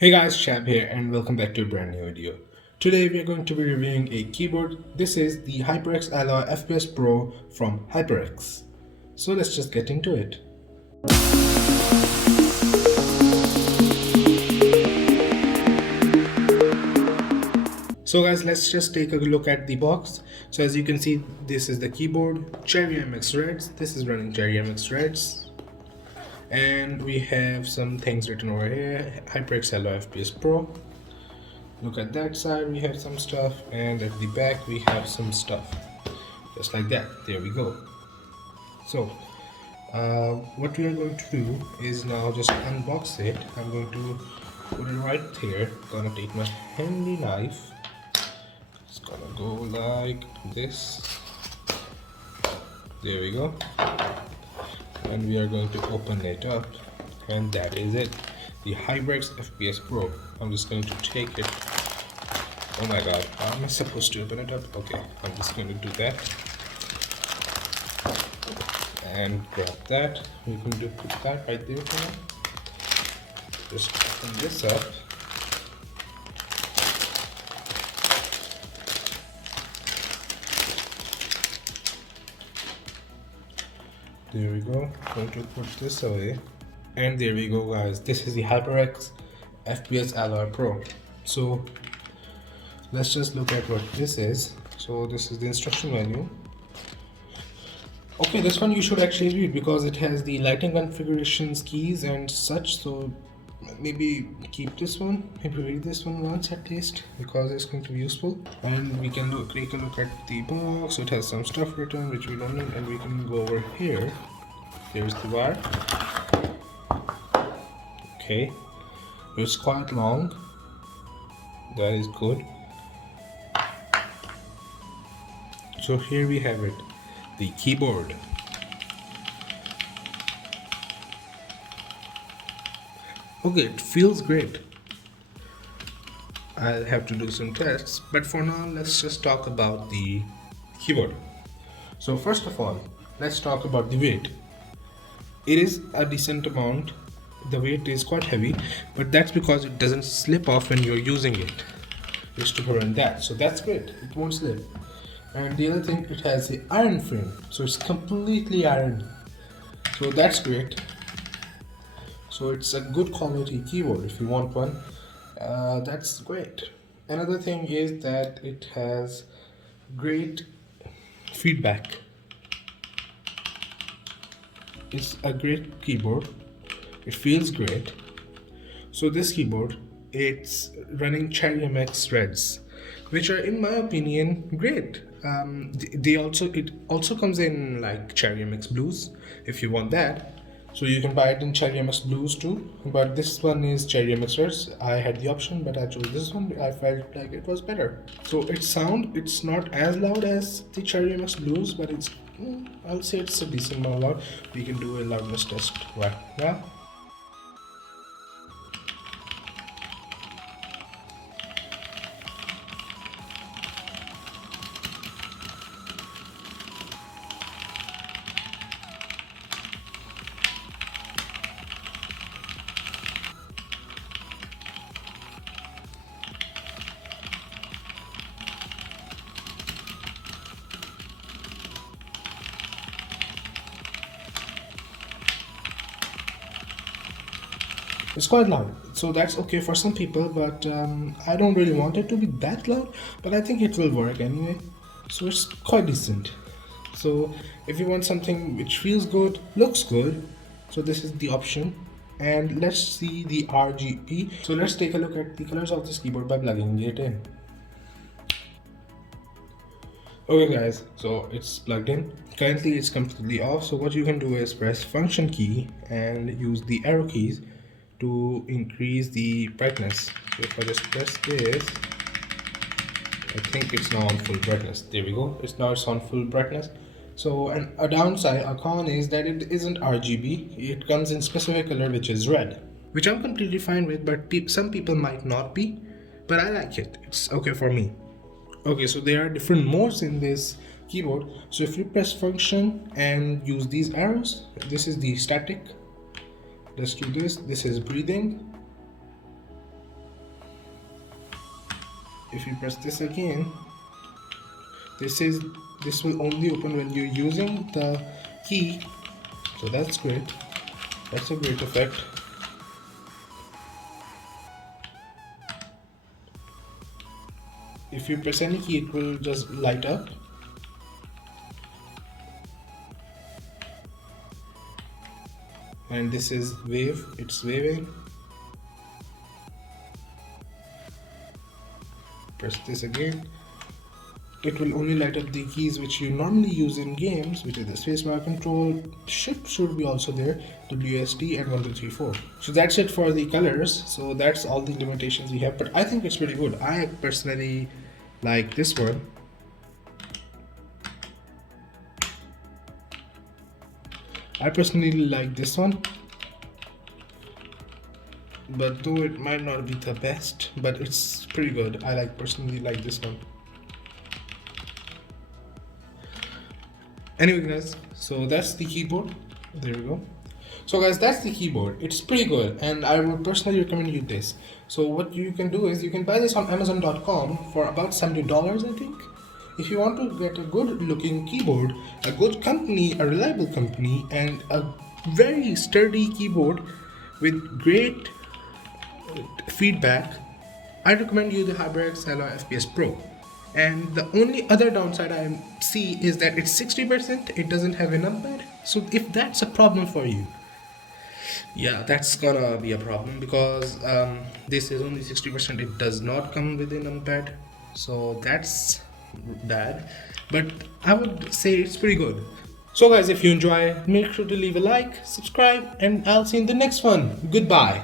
Hey guys, Shab here and welcome back to a brand new video. Today we are going to be reviewing a keyboard. This is the HyperX Alloy FPS Pro from HyperX. So let's just get into it. So guys, let's just take a look at the box. So as you can see, this is the keyboard, Cherry MX Reds. This is running Cherry MX Reds. And we have some things written over here, HyperX Alloy FPS Pro. Look at that side, we have some stuff, and at the back we have some stuff, just like that. There we go. So what we are going to do is now just unbox it. I'm going to put it right here. Gonna take my handy knife. It's gonna go like this. There we go. And we are going to open it up, and that is it, the HyperX FPS Pro. I'm just going to take it. Oh my god, how am I supposed to open it up? Okay, I'm just going to do that and grab that. We can do put that right there for now. Just open this up. There we go. Going to put this away. And there we go, guys. This is the HyperX FPS Alloy Pro. So let's just look at what this is. So this is the instruction manual. Okay, this one you should actually read because it has the lighting configurations, keys and such. So maybe keep this one, maybe read this one once at least because it's going to be useful. And we can take a look at the box. So it has some stuff written which we don't need, and we can go over here. Here's the wire. Okay, it's quite long. That is good. So here we have it, the keyboard. Okay, it feels great. I'll have to do some tests, but for now let's just talk about the keyboard. So first of all, let's talk about the weight. It is a decent amount. The weight is quite heavy, but that's because it doesn't slip off when you're using it. Just to prevent that, so that's great, it won't slip. And the other thing, it has the iron frame, so it's completely iron, so that's great. So it's a good quality keyboard if you want one. That's great. Another thing is that it has great feedback. It's a great keyboard. It feels great. So this keyboard, it's running Cherry MX Reds, which are in my opinion great. It also comes in like Cherry MX Blues if you want that. So you can buy it in Cherry MX Blues too, but this one is Cherry MX Reds. I had the option, but I chose this one. I felt like it was better. So it's not as loud as the Cherry MX Blues, but I'll say it's a decent amount loud. We can do a loudness test right now. It's quite loud, so that's okay for some people, but I don't really want it to be that loud, but I think it will work anyway, so it's quite decent. So if you want something which feels good, looks good, so this is the option. And let's see the RGB. So let's take a look at the colors of this keyboard by plugging it in. Okay guys, so it's plugged in. Currently it's completely off, so what you can do is press function key and use the arrow keys to increase the brightness. So if I just press this, I think it's now on full brightness. There we go, it's on full brightness. So a downside, a con is that it isn't RGB. It comes in specific color which is red, which I'm completely fine with, but some people might not be, but I like it. It's okay for me. Okay, so there are different modes in this keyboard. So if you press function and use these arrows, this is the static. Let's do this. This is breathing. If you press this again, this will only open when you're using the key. So that's great. That's a great effect. If you press any key, it will just light up. And this is wave, it's waving. Press this again. It will only light up the keys which you normally use in games, which is the spacebar control. Shift should be also there, WSD and 1 2 3 4. So that's it for the colors. So that's all the limitations we have, but I think it's pretty good. I personally like this one. I personally like this one, but though it might not be the best, but it's pretty good. I personally like this one. Anyway guys, so that's the keyboard. There we go. So guys, that's the keyboard. It's pretty good and I would personally recommend you this. So what you can do is you can buy this on Amazon.com for about $70, I think. If you want to get a good looking keyboard, a good company, a reliable company, and a very sturdy keyboard with great feedback, I recommend you the HyperX FPS Pro. And the only other downside I see is that it's 60%, it doesn't have a numpad. So if that's a problem for you, yeah, that's gonna be a problem, because this is only 60%, it does not come with a numpad. So that's bad, but I would say it's pretty good. So guys, if you enjoy, make sure to leave a like, subscribe, and I'll see you in the next one. Goodbye.